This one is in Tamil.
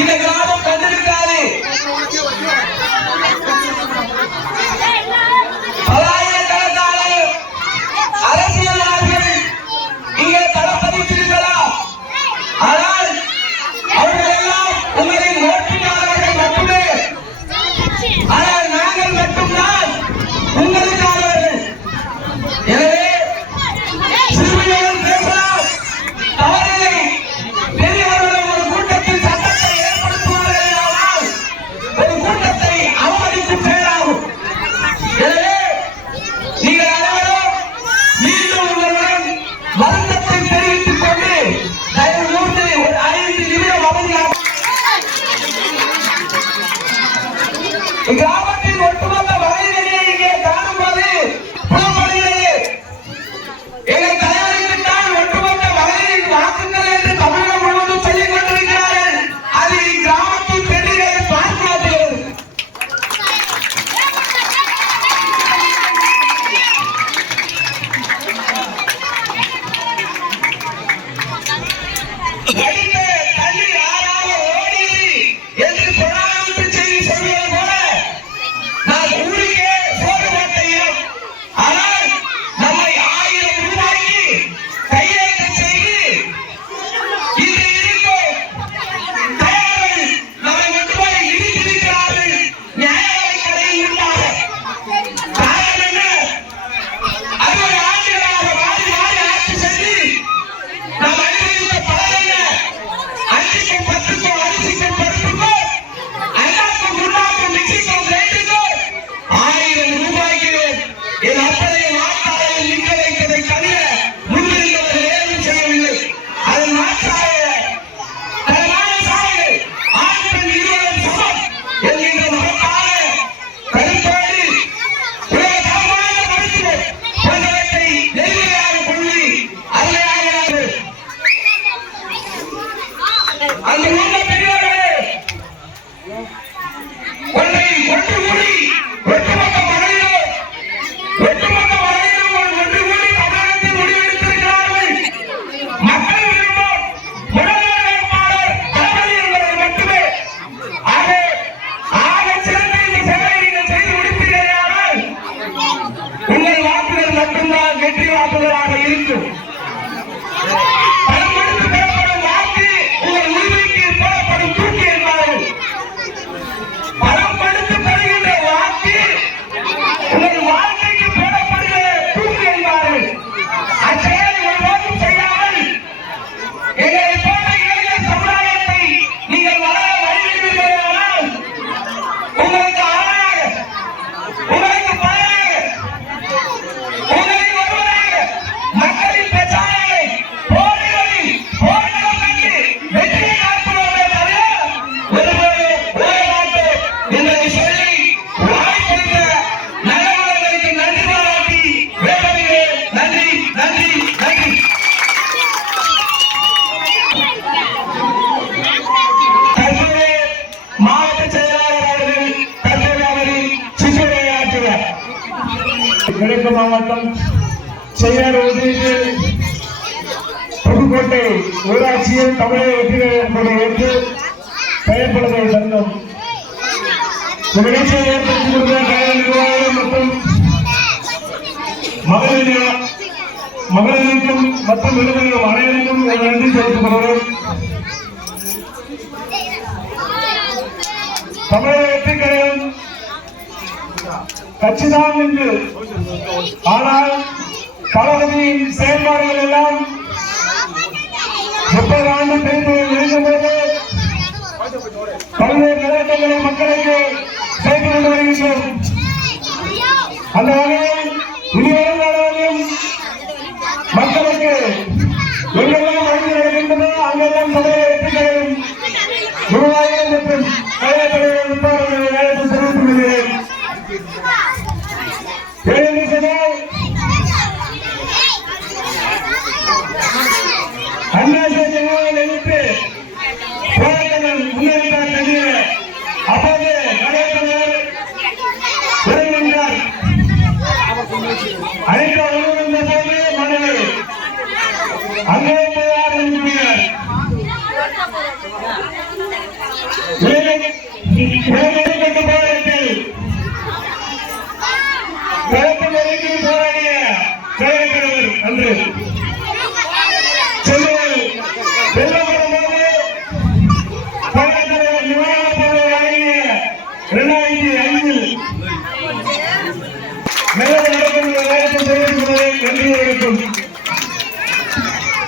இந்த கிராமம் கண்டிருக்காது. பலாயிரக்கணக்கான அரசியல்வாதிகள் இங்கே தளப்பதித்திருக்கலாம். ஆனால் அவர்கள் எல்லாம் உங்களின் ஓட்டுநர்கள் மட்டுமே. ஆனால் நாங்கள் மட்டும்தான் உங்களுக்கானவர்கள். எனவே சிறுமிகள் பேசலாம், தவறில்லை. பெரியவர்கள் ஒரு கூட்டத்தில் சட்டத்தை ஏற்படுத்துவார்கள், ஆனால் ஒரு கூட்டத்தை அவமதிக்கும் செயலாகும். எனவே நீங்கள் அனைவரும் மீண்டும் உங்களுடன் வருத்தத்தை தெரிவித்துக் கொண்டு தயவு கூர்ந்து ஒரு 5 நிமிடம் அமைதியாக கிராமத்தின் ஒட்டுமொத்த வகையிலே இங்கே காணும்போது புறப்படுகிறது. எங்கள் தலைவருக்குத்தான் ஒட்டுமொத்த வகையின் வாக்குகள் என்று தமிழகம் முழுவதும் சொல்லிக் கொண்டிருக்கிறார்கள். அது கிராமத்தின் பெண்களை பார்க்கிறது. தள்ளி யாராக ஓடியது என்று பொறாமைக்கு செய்தி சொல்வது போல நான் ஊருக்கே சோறு போட்டையும், ஆனால் நம்மை 1000 ரூபாய்க்கு கையெழுத்து செய்து இது இருக்கும் தயார்கள் நம்மை கொண்டு போய் இடித்திருக்கிறார்கள். நியாய கடையில் உண்டாக காரணம் என்ன? 60 ஆண்டுகளாக மாறி மாறி ஆட்சி செய்து நாம் அனுபவித்த பலன் என்ன? 5க்கும் 10க்கும் அரிசிக்கும் பருப்புக்கும், அண்ணாக்கும் குண்டாக்கும் மிக்சிக்கும் கிரைண்டுக்கும் 1000 ரூபாய்க்கு என் அப்பனை வாக்காளர்கள் நிற்க வைத்ததை தவிர முன்னிருந்தவர்கள் ஏதும் செய்யவில்லை. அது மாற்றாக தரமான சாலை, ஆண் பெண் இருவரும் சமம் என்கின்ற மகத்தான கருத்தோடு உலக தரமான மருத்துவம் போன்றவற்றை நெறிமுறையாக கொண்டு அருமையாக அந்த ஊர்ல பெரியவர்களே ஒன்றை ஒன்று கூடி ஒட்டுமொத்த மகளிரும் ஒன்று கூடி தமிழகத்தில் முடிவெடுத்திருக்கிறார்கள். மக்கள் விரும்பும் முதல்வர் வேட்பாளர் தளபதி என்பவர் மட்டுமே. ஆக சிறந்த இந்த சேவை நீங்கள் செய்து முடிப்பீர்களானால் உங்கள் வாக்குகள் மட்டும்தான் வெற்றி வாக்குகளாக இருக்கும். பணம் கொடுத்து பெறப்படும் வாக்கு உங்கள் உரிமைக்கு போடப்படும் தூக்கி என்பார்கள். பணம் கொடுத்து பெறுகின்ற வாக்கு உங்கள் வாழ்க்கைக்கு போடப்படுகிற தூக்கி என்பார்கள். அச்செயலை ஒருபோதும் செய்யாமல் எங்களை போன்ற இளைஞர் சமுதாயத்தை நீங்கள் வளர வழிவிடுவீர்களானால் உங்களுக்கு ஆளாக, உங்களுக்கு பயனாக, உங்களில் ஒருவராக மக்களின் பிரச்சாரங்களை போரிகளில் போரிடம் கண்டு வெற்றியை காட்டுவோமே தவிர ஒருபோதும் உலக மாட்டோம் என்பதை சொல்லி வாய்ப்பளித்த நல்லவர்களுக்கு நன்றி பாராட்டி விடைபெறுகிறேன். நன்றி, நன்றி, நன்றி. தற்போது மாவட்ட செயலாளர் அவர்கள் தற்போது அவரின் சிற்றுரையை ஆற்றுவார். கிழக்கு மாவட்டம் செயலர் உதவிக்கு புதுக்கோட்டை ஊராட்சியில் தமிழக வெற்றிகளை ஏற்று செயல்படுவதை தந்தோம். நிகழ்ச்சியை ஏற்படுத்தி கொடுத்த கலை நிர்வாகம் மற்றும் மகளிருக்கும் மற்றும் விருதுகளும் அனைவருக்கும் நன்றி தெரிவித்துக் கொள்கிறோம். தமிழக வெற்றி கழகம் கட்சிதான் என்று, ஆனால் தளபதியின் செயல்பாடுகள் எல்லாம் 30 ஆண்டு தேர்தலில் இருக்கும்போது பல்வேறு நலத்திட்டங்களை மக்களுக்கு செய்து கொண்டு வருகின்றோம். அந்த வகையில் இனிவரும் நாடுகளிலும் மக்களுக்கு எங்கெல்லாம் வழங்கி நடக்கின்றதோ அங்கெல்லாம் தமிழக வெற்றி கழகம் நிர்வாகிகள் மற்றும் கலைஞர்கள் உட்பாளர்களை அழைத்து தெரிவித்துக் கொள்கிறேன். அண்ணாசை ஜனநாயக எதிர்ப்பு போராட்டங்கள் முன்னெடுத்தார் தவிர அப்போது நடைபெறுவர் அழைக்க வருகின்ற போது மனதில் அங்கே நன்றி வணக்கம்.